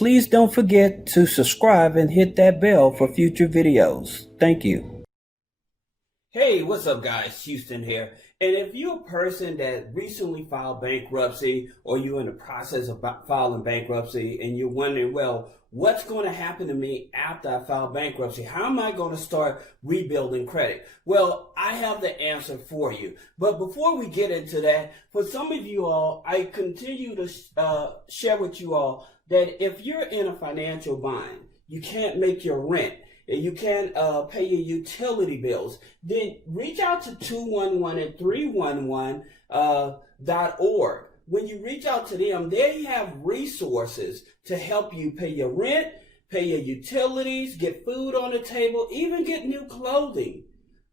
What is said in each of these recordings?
Please don't forget to subscribe and hit that bell for future videos. Thank you. Hey, what's up guys? Houston here. And if you're a person that recently filed bankruptcy or you're in the process of filing bankruptcy and you're wondering, well, what's going to happen to me after I file bankruptcy? How am I going to start rebuilding credit? Well, I have the answer for you. But before we get into that, for some of you all, I continue to share with you all that if you're in a financial bind, you can't make your rent, you can't pay your utility bills, then reach out to 211 and 311.org. When you reach out to them, they have resources to help you pay your rent, pay your utilities, get food on the table, even get new clothing.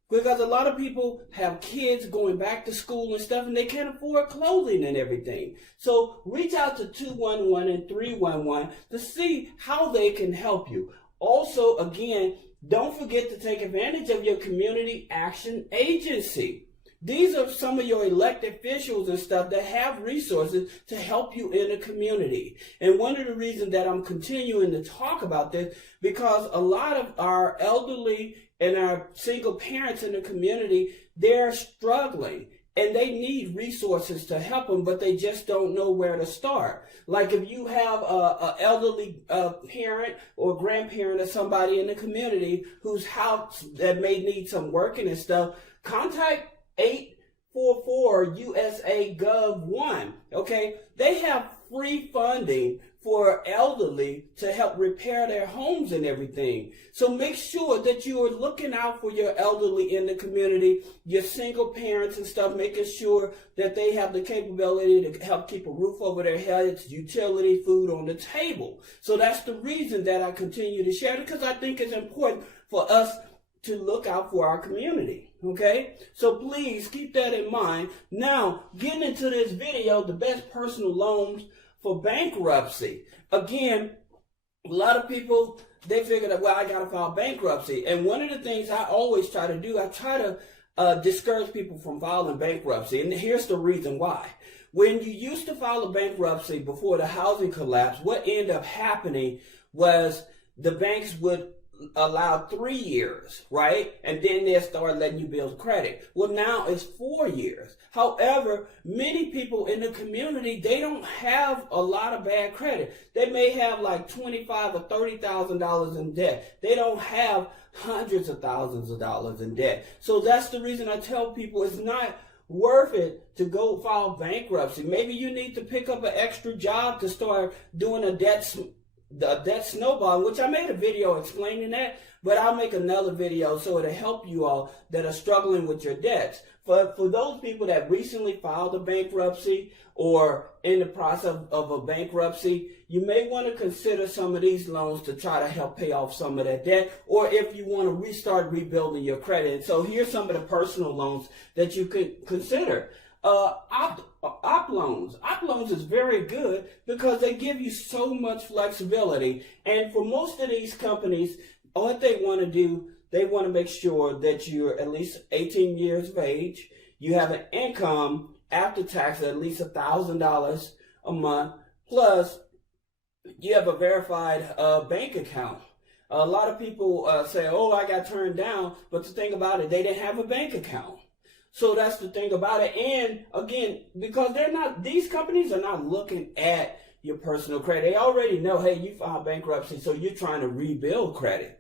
Because a lot of people have kids going back to school and stuff, and they can't afford clothing and everything. So reach out to 211 and 311 to see how they can help you. Also, again, don't forget to take advantage of your community action agency. These are some of your elected officials and stuff that have resources to help you in the community. And one of the reasons that I'm continuing to talk about this, because a lot of our elderly and our single parents in the community, they're struggling and they need resources to help them, but they just don't know where to start. Like if you have an elderly parent or grandparent or somebody in the community whose house that may need some working and stuff, contact 844 USA Gov 1. Okay, they have free funding for elderly to help repair their homes and everything. So make sure that you are looking out for your elderly in the community, your single parents and stuff, making sure that they have the capability to help keep a roof over their heads, utility, food on the table. So that's the reason that I continue to share it, because I think it's important for us to look out for our community. Okay, so please keep that in mind. Now, getting into this video, the best personal loans for bankruptcy. Again, a lot of people, they figure that, well, I got to file bankruptcy. And one of the things I always try to do, I try to discourage people from filing bankruptcy. And here's the reason why. When you used to file a bankruptcy before the housing collapse, what ended up happening was the banks would allow 3 years, right? And then they'll start letting you build credit. Well, now it's 4 years. However, many people in the community, they don't have a lot of bad credit. They may have like $25,000 or $30,000 in debt. They don't have hundreds of thousands of dollars in debt. So that's the reason I tell people it's not worth it to go file bankruptcy. Maybe you need to pick up an extra job to start doing the debt snowball, which I made a video explaining that, but I'll make another video so it'll help you all that are struggling with your debts. For those people that recently filed a bankruptcy or in the process of a bankruptcy, you may want to consider some of these loans to try to help pay off some of that debt, or if you want to restart rebuilding your credit. So here's some of the personal loans that you could consider. OPPLOANS. OPPLOANS is very good because they give you so much flexibility. And for most of these companies, what they want to do, they want to make sure that you're at least 18 years of age, you have an income after tax of at least $1,000 a month, plus you have a verified bank account. A lot of people say, oh, I got turned down, but the thing about it, they didn't have a bank account. So that's the thing about it. And again, because these companies are not looking at your personal credit. They already know, hey, you filed bankruptcy, so you're trying to rebuild credit.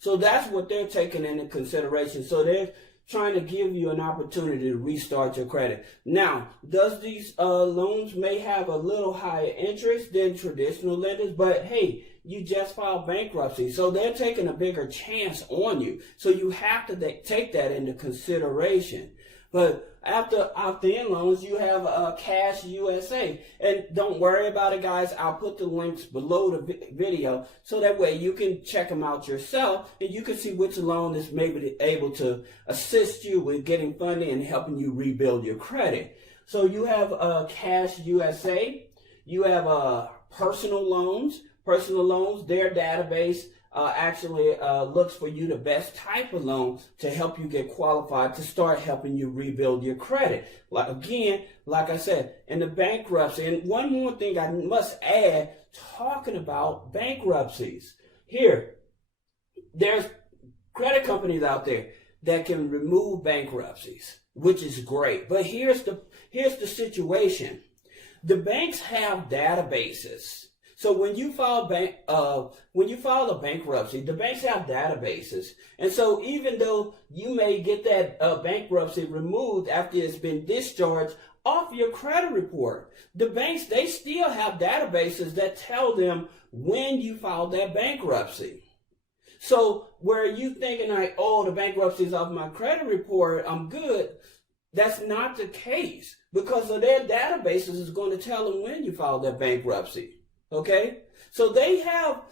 So that's what they're taking into consideration. So they're trying to give you an opportunity to restart your credit. Now, does these loans may have a little higher interest than traditional lenders, but hey, you just filed bankruptcy. So they're taking a bigger chance on you. So you have to take that into consideration. But after opt-in loans, you have CASHUSA. And don't worry about it, guys. I'll put the links below the video so that way you can check them out yourself and you can see which loan is maybe able to assist you with getting funding and helping you rebuild your credit. So you have CASHUSA. You have personal loans. Personal loans, their database actually looks for you the best type of loan to help you get qualified to start helping you rebuild your credit. Like I said, in the bankruptcy, and one more thing I must add, talking about bankruptcies. Here, there's credit companies out there that can remove bankruptcies, which is great. But here's the situation. The banks have databases. So when you file a bankruptcy, the banks have databases. And so even though you may get that bankruptcy removed after it's been discharged off your credit report, the banks, they still have databases that tell them when you filed that bankruptcy. So where you thinking like, oh, the bankruptcy is off my credit report, I'm good. That's not the case, because of their databases is going to tell them when you filed that bankruptcy. Okay? So they have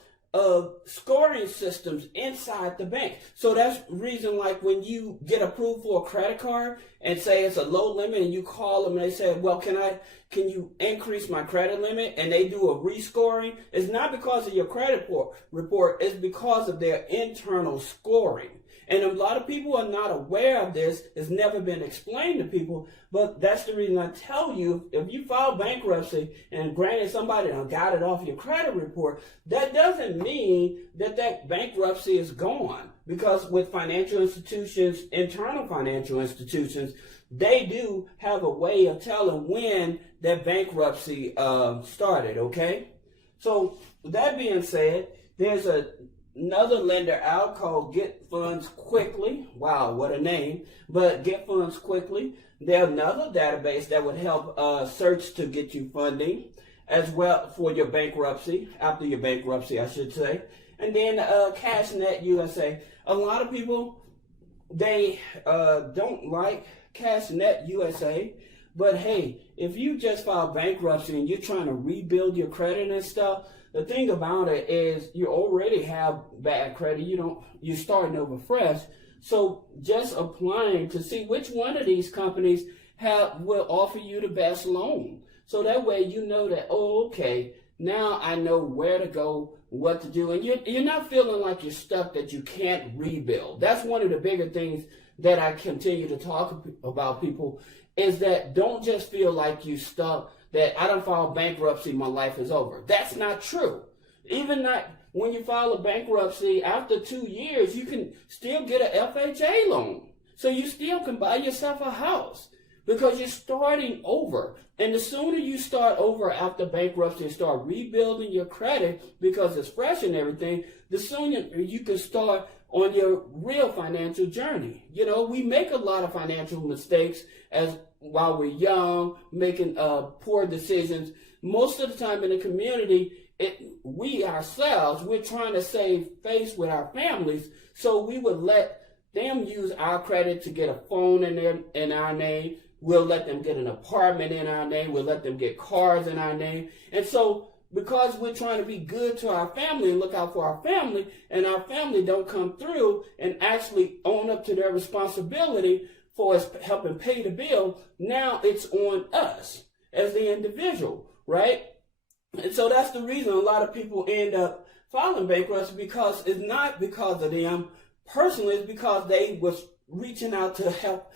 scoring systems inside the bank. So that's the reason, like when you get approved for a credit card and say it's a low limit, and you call them and they say, well, can you increase my credit limit? And they do a rescoring. It's not because of your credit report. It's because of their internal scoring. And a lot of people are not aware of this. It's never been explained to people. But that's the reason I tell you, if you file bankruptcy and granted somebody got it off your credit report, that doesn't mean that bankruptcy is gone. Because with financial institutions, internal financial institutions, they do have a way of telling when that bankruptcy started, okay? So that being said, there's another lender out called Get Funds Quickly. Wow, what a name. But Get Funds Quickly. They're another database that would help search to get you funding as well for your bankruptcy, after your bankruptcy, I should say. And then CashNet USA. A lot of people, they don't like CashNet USA. But hey, if you just file bankruptcy and you're trying to rebuild your credit and stuff, the thing about it is you already have bad credit. You're starting over fresh. So just applying to see which one of these companies will offer you the best loan. So that way you know that, oh, okay, now I know where to go, what to do. And you're not feeling like you're stuck, that you can't rebuild. That's one of the bigger things that I continue to talk about, people, is that don't just feel like you're stuck, that I don't file bankruptcy, my life is over. That's not true. Even not when you file a bankruptcy, after 2 years, you can still get an FHA loan. So you still can buy yourself a house because you're starting over. And the sooner you start over after bankruptcy and start rebuilding your credit, because it's fresh and everything, the sooner you can start on your real financial journey. You know, we make a lot of financial mistakes while we're young, making poor decisions. Most of the time in the community, we ourselves, we're trying to save face with our families, so we would let them use our credit to get a phone in our name. We'll let them get an apartment in our name. We'll let them get cars in our name. And so because we're trying to be good to our family and look out for our family, and our family don't come through and actually own up to their responsibility for us helping pay the bill, now it's on us as the individual, right? And so that's the reason a lot of people end up filing bankruptcy, because it's not because of them personally, it's because they was reaching out to help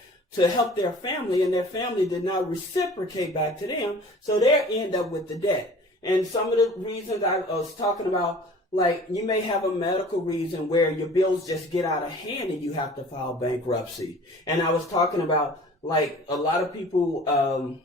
their family, and their family did not reciprocate back to them, so they end up with the debt. And some of the reasons I was talking about, like you may have a medical reason where your bills just get out of hand and you have to file bankruptcy. And I was talking about like a lot of people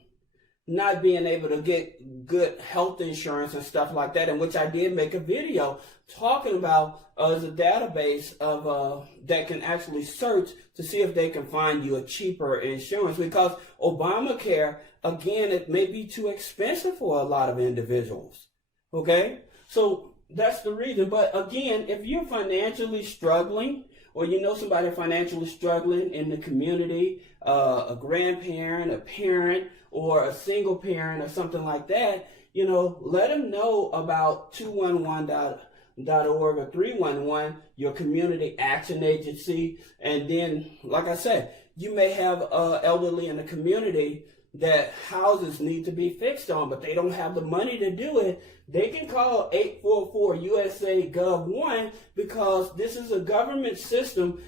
not being able to get good health insurance and stuff like that, in which I did make a video talking about as a database of that can actually search to see if they can find you a cheaper insurance, because Obamacare, again, it may be too expensive for a lot of individuals. Okay, so that's the reason. But again, if you're financially struggling, or you know somebody financially struggling in the community, a grandparent, a parent, or a single parent or something like that, you know, let them know about 211.org or 311, your community action agency. And then, like I said, you may have elderly in the community that houses need to be fixed on, but they don't have the money to do it, they can call 844 USA Gov 1 because this is a government system